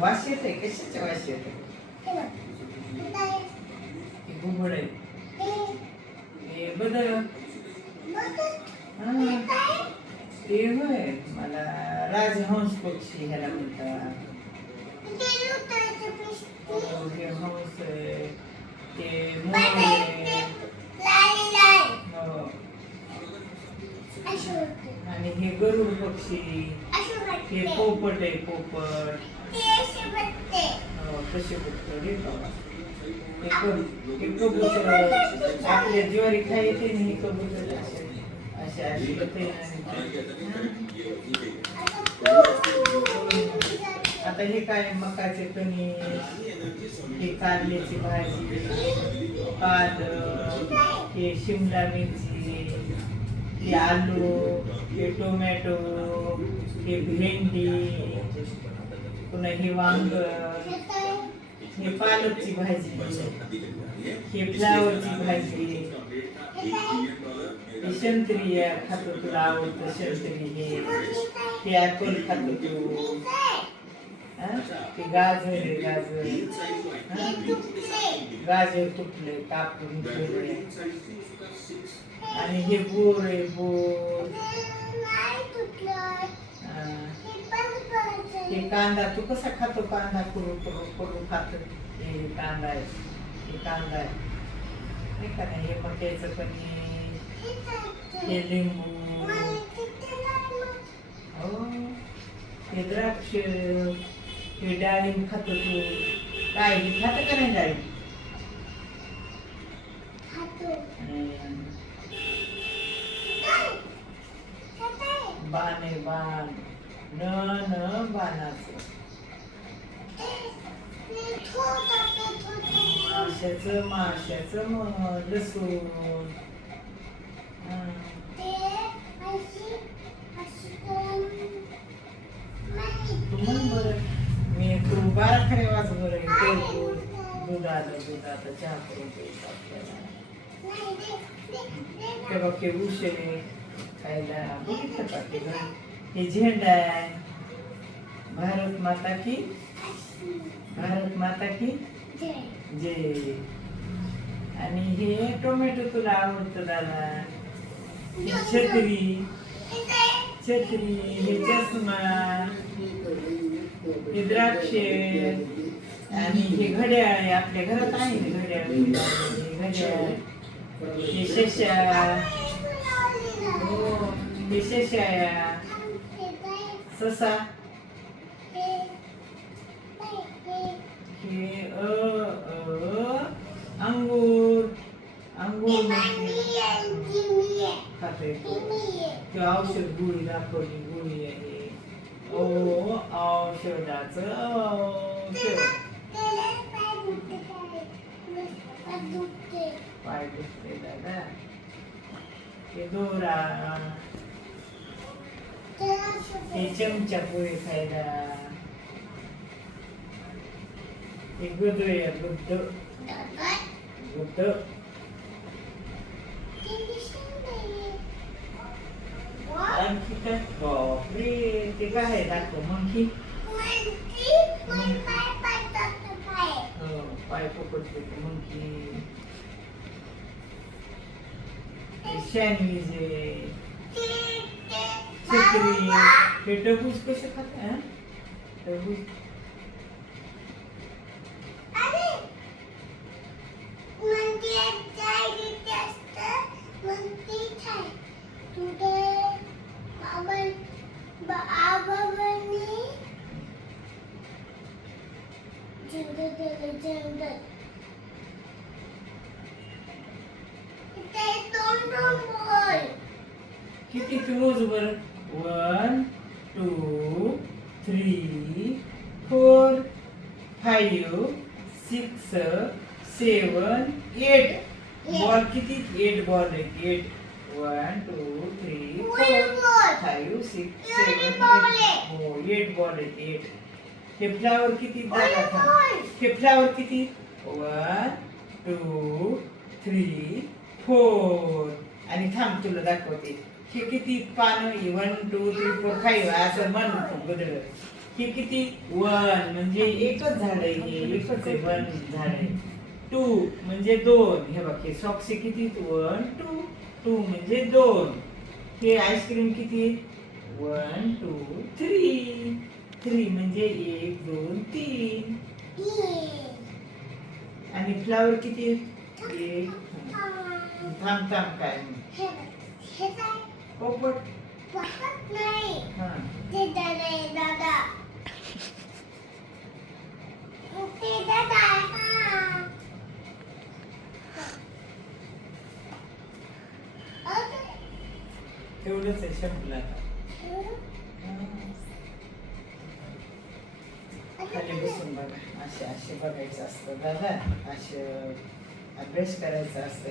वास येते कशाचे वास येते घुबड आहे हे बदल ते होय मला राजहंस पक्षी ह्याला म्हणतात हे हंस आहे ते मोर आहे आणि हे गरुड पक्षी हे पोपट आहे पोपट कसे हे कबूतर आपल्या ज्वारी खायचे नाही कबूतर असे आता हे काय मकाचे कणीस हे कारल्याची भाजी पालक हे शिमला मिरची हे आलू हे टोमॅटो हे भेंडी पुन्हा हे वांग हे पालकची भाजी हे फ्लावरची भाजी हे संत्री खातो तुला आवडतं संत्री हे ऍपल खातो तू ते गाजर आहे गाजर तुटले कापून ठेवले आणि हे बोर आहे बोर हे कांदा तू कसा खातो कांदा करू खातो हे कांदा आहे हे कांदा आहे नाही का नाही हे मक्याचं पनीर हे लिंबू हो हे द्राक्ष हे डाळिंब खातो तू काय हे खातं का नाही डाळिंब बाण आहे बाण न बाणाचं माशाचं लसूण मी तू बारा खरे वाच बरं दुधाचं चहा करून ते बघ ते उशे खायला बघितलं का ते हे झेंडा आहे भारत माता की जय आणि हे टोमॅटो तुला आवडतं दादा छत्री हे चष्मा हे द्राक्ष आणि हे घड्याळ आहे आपल्या घरात आहे घड्याळ हे शशा हे शशा ससा हे अंगूर खाते ते औषध गुळी दाखवली गुळी आहे औषधाचं औषध पाय दुखते दादा हे दोरा हे चमचा पोळी खायला हे गुद्द आणखी काय बापरे ते काय आहे दाखव मंकी पाय पकडते मंकी सँडविच आहे छत्री हे टरबूज कसे खाते टरबूज किती क्लोज बर 1 2 3 4 5 6 7 8 बॉल किती 8 बॉल आहे 8 1 2 3 4 5 6 7 8 8 बॉल आहे 8 हे फ्लावर किती झाला था हे फ्लावर किती 1 2 3 4 आणि थांब तुला दाखवते हे किती पानं 1 2 3 4 5 असं म्हणतो बदल हे किती 1 म्हणजे एकच झाड आहे, हे एकच आहे 1 झाड आहे. 2 म्हणजे 2. हे बघ हे सॉक्स किती 1 2 2 म्हणजे 2. हे आईस्क्रीम किती 1 2 3 3 म्हणजे 1 2 3. आणि फ्लावर किती 1 थांब थांब काय पोपट हा तेवढंच आहे संपलं. खाली बसून बघा, असे असे बघायचं असतं दादा, असे अभ्यास करायचा असतं.